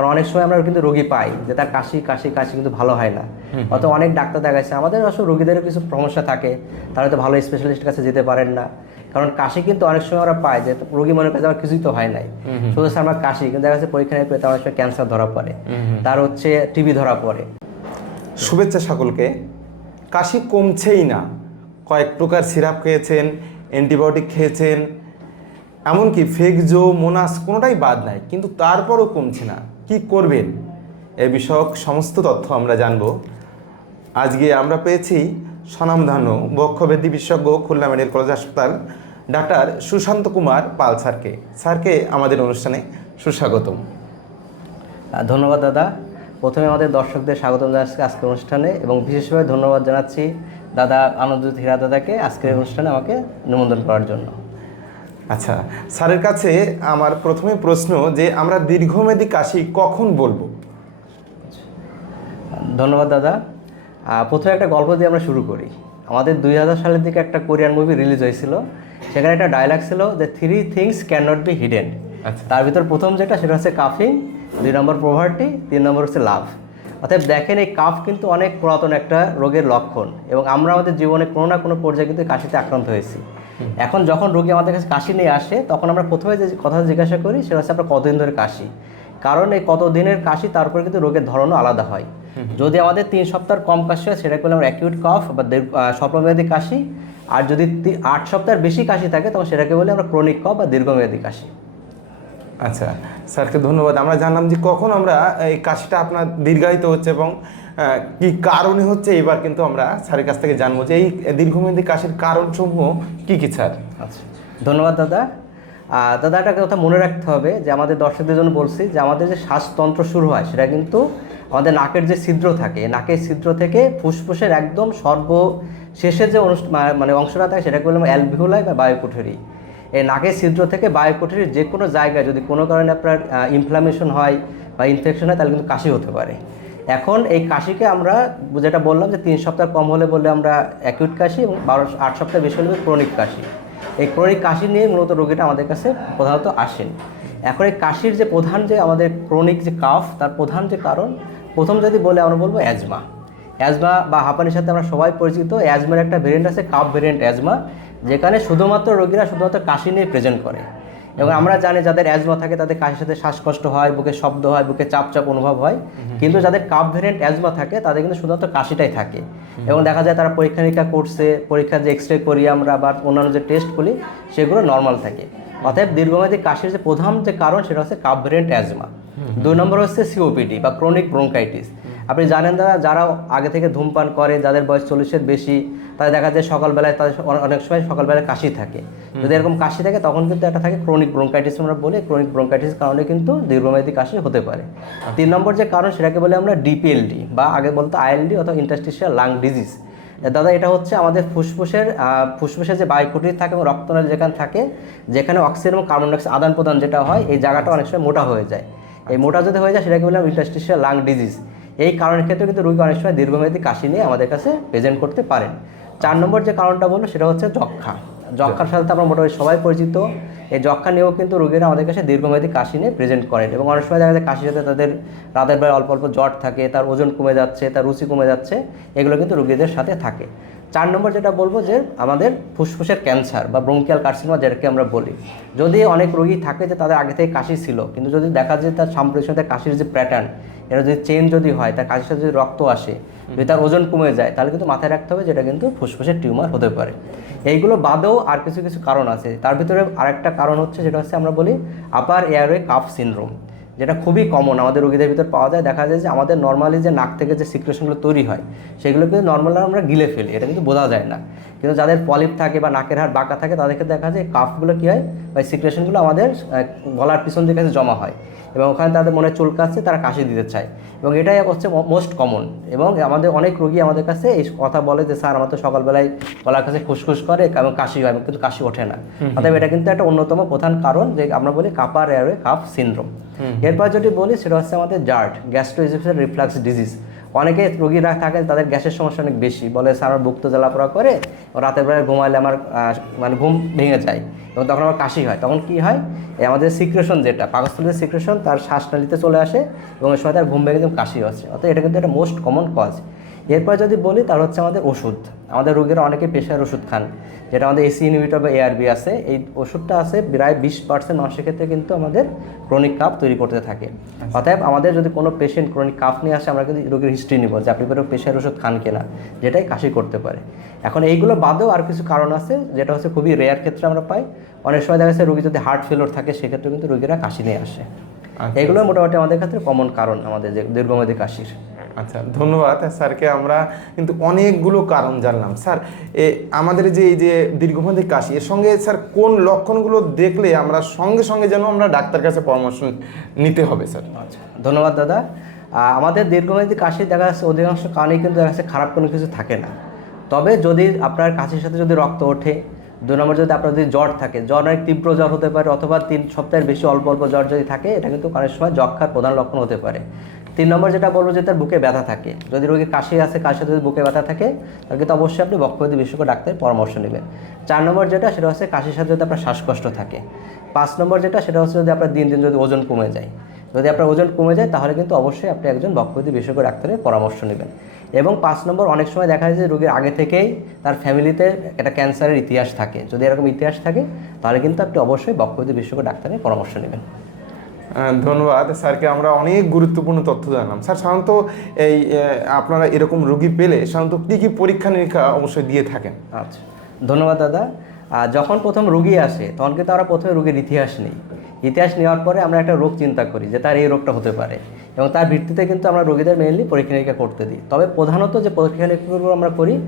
কারণ অনেক সময় আমরা কিন্তু রোগী পাই যে তার কাশি কাশি কাশি কিন্তু ভালো হয় না। অত অনেক ডাক্তার দেখাচ্ছে আমাদের আসলে রোগীদেরও কিছু সমস্যা থাকে তারা তো ভালো স্পেশালিস্টের কাছে যেতে পারেন না। কারণ কাশি কিন্তু অনেক সময় আমরা পাই যে রোগী মনে করে যে আমার কিছুই তো হয় নাই। শুধু আমার কাশি কিন্তু দেখা যাচ্ছে পরীক্ষা নিয়ে অনেক সময় ক্যান্সার ধরা পড়ে। তার হচ্ছে টিবি ধরা পড়ে। শুভেচ্ছা সকলকে। কাশি কমছেই না। কয়েক প্রকার সিরাপ খেয়েছেন অ্যান্টিবায়োটিক খেয়েছেন এমনকি ফেকজো মোনাস কোনোটাই বাদ নাই কিন্তু তারপরও কমছে না। কি করবেন? এ বিষয়ক সমস্ত তথ্য আমরা জানব। আজকে আমরা পেয়েছি স্বনামধান্য বক্ষবেদী বিশেষজ্ঞ, খুলনা মেডিকেল কলেজ হাসপাতাল, ডাক্তার সুশান্ত কুমার পাল স্যারকে। স্যারকে আমাদের অনুষ্ঠানে সুস্বাগতম। ধন্যবাদ দাদা। প্রথমে আমাদের দর্শকদের স্বাগত জানাচ্ছি আজকের অনুষ্ঠানে এবং বিশেষভাবে ধন্যবাদ জানাচ্ছি দাদা আনন্দজিৎ হীরা দাদাকে আজকের অনুষ্ঠানে আমাকে নিমন্ত্রণ করার জন্য। আচ্ছা স্যারের কাছে আমার প্রথমে প্রশ্ন যে আমরা দীর্ঘমেয়াদী কাশি কখন বলব? ধন্যবাদ দাদা। প্রথমে একটা গল্প দিয়ে আমরা শুরু করি। আমাদের দুই হাজার সালের দিকে একটা কোরিয়ান মুভি রিলিজ হয়েছিল। সেখানে একটা ডায়লগ ছিল যে three things can not be hidden আচ্ছা। তার ভিতর প্রথম যেটা সেটা হচ্ছে কাফিং দুই নম্বর প্রভার্টি তিন নম্বর হচ্ছে লাভ অর্থাৎ দেখেন এই কাফ কিন্তু অনেক পুরাতন একটা রোগের লক্ষণ এবং আমরা আমাদের জীবনে কোনো না কোনো পর্যায়ে কিন্তু কাশিতে আক্রান্ত হয়েছি। এখন যখন রোগী আমাদের কাছে কাশি নিয়ে আসে তখন আমরা প্রথমে যে কথা জিজ্ঞাসা করি সেটা হচ্ছে আপনার কতদিন ধরে কাশি? কারণ এই কত দিনের কাশি তারপর কিন্তু রোগের ধরনও আলাদা হয়। যদি আমাদের তিন সপ্তাহের কম কাশি হয় সেটাকে বলে আমরা অ্যাকিউট কফ বা স্বল্পমেয়াদী কাশি। আর যদি আট সপ্তাহের বেশি কাশি থাকে তখন সেটাকে বলে আমরা ক্রনিক কফ বা দীর্ঘমেয়াদী কাশি। আচ্ছা স্যারকে ধন্যবাদ। আমরা জানলাম যে কখন আমরা এই কাশিটা আপনার দীর্ঘায়িত হচ্ছে এবং কি কারণে হচ্ছে? এবার কিন্তু আমরা স্যারের কাছ থেকে জানব যে এই দীর্ঘমেয়াদী কাশির কারণসমূহ কি কি, স্যার? আচ্ছা। ধন্যবাদ, দাদা। দাদা, একটা কথা মনে রাখতে হবে যে আমাদের দর্শকদের জন্য বলছি যে আমাদের যে শ্বাসতন্ত্র শুরু হয়, সেটা কিন্তু আমাদের নাকের যে ছিদ্র থাকে নাকের ছিদ্র থেকে ফুসফুসের একদম সর্ব শেষের যে অনুষ্ঠান মানে অংশটা থাকে, সেটাকে বললাম অ্যালভিউলাই বা বায়োকুঠেরি। এই নাকের ছিদ্র থেকে বায়োকুঠেরির যে কোনো জায়গায় যদি কোনো কারণে আপনার ইনফ্লামেশন হয় বা ইনফেকশন হয়, তাহলে কিন্তু কাশি হতে পারে। এখন এই কাশিকে আমরা যেটা বললাম যে তিন সপ্তাহ কম হলে বললে আমরা অ্যাকিউট কাশি এবং বারো, আট সপ্তাহ বেশি হলে ক্রনিক কাশি। এই ক্রনিক কাশি নিয়ে মূলত রোগীটা আমাদের কাছে প্রধানত আসেন। এখন এই কাশির যে প্রধান যে আমাদের ক্রনিক যে কাফ, তার প্রধান যে কারণ, প্রথম যদি বলে আমরা বলব অ্যাজমা অ্যাজমা বা হাঁপানির সাথে আমরা সবাই পরিচিত অ্যাজমার একটা ভেরিয়েন্ট আছে কাপ ভেরিয়েন্ট অ্যাজমা যেখানে শুধুমাত্র রোগীরা শুধুমাত্র কাশি নিয়ে প্রেজেন্ট করে। এবং আমরা জানি যাদের অ্যাজমা থাকে তাদের কাশির সাথে শ্বাসকষ্ট হয় বুকে শব্দ হয় বুকে চাপ চাপ অনুভব হয়। কিন্তু যাদের কাপ ভেরিয়েন্ট অ্যাজমা থাকে তাদের কিন্তু শুধুমাত্র কাশিটাই থাকে। এবং দেখা যায় তারা পরীক্ষা নিরীক্ষা করছে পরীক্ষার যে এক্স রে করি আমরা বা অন্যান্য যে টেস্ট করি সেগুলো নর্মাল থাকে। অতএব দীর্ঘমেয়াদী কাশির যে প্রধান যে কারণ সেটা হচ্ছে কাপ ভেরিয়েন্ট অ্যাজমা দুই নম্বর হচ্ছে সিওপিডি বা ক্রনিক ব্রোঙ্কাইটিস আপনি জানেন দাদা যারা আগে থেকে ধূমপান করে যাদের বয়স চল্লিশের বেশি তাদের দেখা যায় সকালবেলায় তাদের অনেক সময় সকালবেলায় কাশি থাকে। যদি এরকম কাশি থাকে তখন কিন্তু একটা থাকে ক্রনিক ব্রোঙ্কাইটিস আমরা বলি। ক্রনিক ব্রোঙ্কাইটিস কারণে কিন্তু দীর্ঘমেয়াদী কাশি হতে পারে। তিন নম্বর যে কারণ সেটাকে বলে আমরা ডিপিএলডি বা আগে বলতো আইএলডি অথবা ইন্টারস্টিশিয়াল লাং ডিজিজ দাদা এটা হচ্ছে আমাদের ফুসফুসের ফুসফুসের যে বায়ুকুটির থাকে এবং রক্তনালী যেখানে থাকে যেখানে অক্সিজেন এবং কার্বন ডাইঅক্সাইড আদান প্রদান যেটা হয় এই জায়গাটা অনেক সময় মোটা হয়ে যায়। এই মোটা যদি হয়ে যায় সেটাকে বললাম ইন্টারস্টিশিয়াল লাং ডিজিজ এই কারণের ক্ষেত্রে কিন্তু রোগী অনেক সময় দীর্ঘমেয়াদী কাশি নিয়ে আমাদের কাছে প্রেজেন্ট করতে পারেন। চার নম্বর যে কারণটা বলল সেটা হচ্ছে যক্ষা যক্ষার সাথে তো আমরা মোটামুটি সবাই পরিচিত। এই যক্ষা নিয়েও কিন্তু রোগীরা আমাদের কাছে দীর্ঘমেয়াদী কাশি নিয়ে প্রেজেন্ট করেন এবং অনেক সময় দেখা যায় কাশির সাথে তাদের রাতের বেলায় অল্প অল্প জ্বর থাকে, তার ওজন কমে যাচ্ছে, তার রুচি কমে যাচ্ছে, এগুলো কিন্তু রোগীদের সাথে থাকে। চার নম্বর যেটা বলব যে আমাদের ফুসফুসের ক্যান্সার বা ব্রঙ্কিয়াল কার্সিনোমা যেটাকে আমরা বলি। যদি অনেক রোগী থাকে যে তাদের আগে থেকে কাশি ছিল, কিন্তু যদি দেখা যায় তার সাম্প্রতিক তার কাশির যে প্যাটার্ন এটা যদি চেন যদি হয় তার কাশির সাথে যদি রক্ত আসে যদি তার ওজন কমে যায় তাহলে কিন্তু মাথায় রাখতে হবে যেটা কিন্তু ফুসফুসের টিউমার হতে পারে। এইগুলো বাদেও আর কিছু কিছু কারণ আছে। তার ভিতরে আরেকটা কারণ হচ্ছে যেটা হচ্ছে আমরা বলি আপার এয়ারওয়ে কাফ সিনড্রোম যেটা খুবই কমন আমাদের রোগীদের ভিতর পাওয়া যায় দেখা যায় যে আমাদের নর্মালি যে নাক থেকে যে সিক্রেশনগুলো তৈরি হয় সেগুলো কিন্তু নর্মাল আমরা গিলে ফেলি এটা কিন্তু বোঝা যায় না। কিন্তু যাদের পলিপ থাকে বা নাকের হাড় বাঁকা থাকে তাদেরকে দেখা যায় কাফগুলো কী হয়? বা সিক্রেশনগুলো আমাদের গলার পিছন দিকে কাছে জমা হয়। এবং ওখানে তাদের মনে চুলকাচ্ছে তারা কাশি দিতে চায়। এবং এটাই হচ্ছে মোস্ট কমন এবং আমাদের অনেক রোগী আমাদের কাছে এই কথা বলে যে স্যার আমার তো সকালবেলায় গলার কাছে খুসখুস করে এবং কাশি হয় কিন্তু কাশি ওঠে না। অতএব এটা কিন্তু একটা অন্যতম প্রধান কারণ যে আমরা বলি কাপার এয়ারওয়ে কাফ সিন্ড্রোম। এরপর যদি বলি সেটা হচ্ছে আমাদের জার্ট গ্যাস্ট্রোইজিফিয়াল রিফ্লাক্স ডিজিজ। অনেকে রোগীরা থাকে তাদের গ্যাসের সমস্যা অনেক বেশি। বলে, স্যার, আমার বুক তো জ্বালাপোড়া করে রাতের বেলায় ঘুমাইলে আমার মানে ঘুম ভেঙে যায়। এবং তখন আমার কাশি হয়। তখন কি হয়? এই আমাদের সিক্রেশন যেটা, পাকস্থলীর সিক্রেশন, তার শ্বাসনালীতে চলে আসে এবং ওই সময় তার ঘুম ভেঙে যেমন কাশি হচ্ছে। অর্থাৎ এটা কিন্তু একটা মোস্ট কমন কজ। এরপর যদি বলি তাহলে হচ্ছে আমাদের ওষুধ। আমাদের রোগীরা অনেকে পেশার ওষুধ খান যেটা আমাদের এসি ইনহিবিটর বা এআরবি আছে। এই ওষুধটা আছে প্রায় বিশ পার্সেন্ট মানুষের ক্ষেত্রে কিন্তু আমাদের ক্রনিক কাপ তৈরি করতে থাকে। অতএব আমাদের যদি কোনো পেশেন্ট ক্রনিক কাপ নিয়ে আসে আমরা কিন্তু রোগীর হিস্ট্রি নিব যে আপনি কোনো পেশার ওষুধ খান কিনা যেটাই কাশি করতে পারে। এখন এইগুলো বাদেও আর কিছু কারণ আছে যেটা হচ্ছে খুবই রেয়ার ক্ষেত্রে আমরা পাই। অনেক সময় দেখা যাচ্ছে রোগী যদি হার্ট ফেলোর থাকে সেক্ষেত্রে কিন্তু রোগীরা কাশি নিয়ে আসে। আচ্ছা। এগুলো মোটামুটি আমাদের ক্ষেত্রে কমন কারণ আমাদের যে দীর্ঘমেয়াদী কাশির। আচ্ছা ধন্যবাদ। স্যারকে আমরা কিন্তু অনেকগুলো কারণ জানলাম। স্যার, এ, আমাদের যে এই যে দীর্ঘমেয়াদী কাশি, এর সঙ্গে স্যার কোন লক্ষণগুলো দেখলে আমরা সঙ্গে সঙ্গে যেন আমরা ডাক্তার কাছে পরামর্শ নিতে হবে, স্যার? আচ্ছা ধন্যবাদ দাদা। আমাদের দীর্ঘমেয়াদী কাশি দেখা যাচ্ছে অধিকাংশ কারণেই কিন্তু দেখা যাচ্ছে খারাপ কোনো কিছু থাকে না। তবে যদি আপনার কাশির সাথে যদি রক্ত ওঠে দুই নম্বর যদি আপনার যদি জ্বর থাকে, জ্বর অনেক তীব্র জ্বর হতে পারে অথবা তিন সপ্তাহের বেশি অল্প অল্প জ্বর যদি থাকে, এটা কিন্তু অনেক সময় যক্ষার প্রধান লক্ষণ হতে পারে। তিন নম্বর যেটা বলব যে তার বুকে ব্যথা থাকে। যদি রোগীর কাশি আছে কাশি যদি বুকে ব্যথা থাকে, তাহলে কিন্তু অবশ্যই আপনি বক্ষব্যাধি বিশেষজ্ঞ ডাক্তারের পরামর্শ নেবেন। চার নম্বর যেটা, সেটা হচ্ছে কাশির সাথে যদি আপনার শ্বাসকষ্ট থাকে। পাঁচ নম্বর যেটা, সেটা হচ্ছে যদি আপনার দিন দিন যদি ওজন কমে যায়। যদি আপনার ওজন কমে যায়, তাহলে কিন্তু অবশ্যই আপনি একজন বক্ষব্যাধি বিশেষজ্ঞ ডাক্তারের পরামর্শ নেবেন। এবং পাঁচ নম্বর, অনেক সময় দেখা যায় যে রোগীর আগে থেকেই তার ফ্যামিলিতে একটা ক্যান্সারের ইতিহাস থাকে। যদি এরকম ইতিহাস থাকে, তাহলে কিন্তু আপনি অবশ্যই বক্ষব্যাধি বিশেষজ্ঞ ডাক্তারের পরামর্শ নেবেন। ধন্যবাদ। স্যারকে আমরা অনেক গুরুত্বপূর্ণ তথ্য জানলাম। স্যার, সাধারণত এই আপনারা এরকম রোগী পেলে সাধারণত কী কী পরীক্ষা নিরীক্ষা অবশ্যই দিয়ে থাকেন? আচ্ছা। ধন্যবাদ, দাদা। যখন প্রথম রুগী আসে, তখন কিন্তু আমরা প্রথমে রোগীর ইতিহাস নিই। ইতিহাস নেওয়ার পরে আমরা একটা রোগ চিন্তা করি যে তার এই রোগটা হতে পারে। এবং তার ভিত্তিতে কিন্তু আমরা রোগীদের মেনলি পরীক্ষা নিরীক্ষা করতে দিই। তবে প্রধানত যে পরীক্ষা নিরীক্ষাগুলো আমরা করি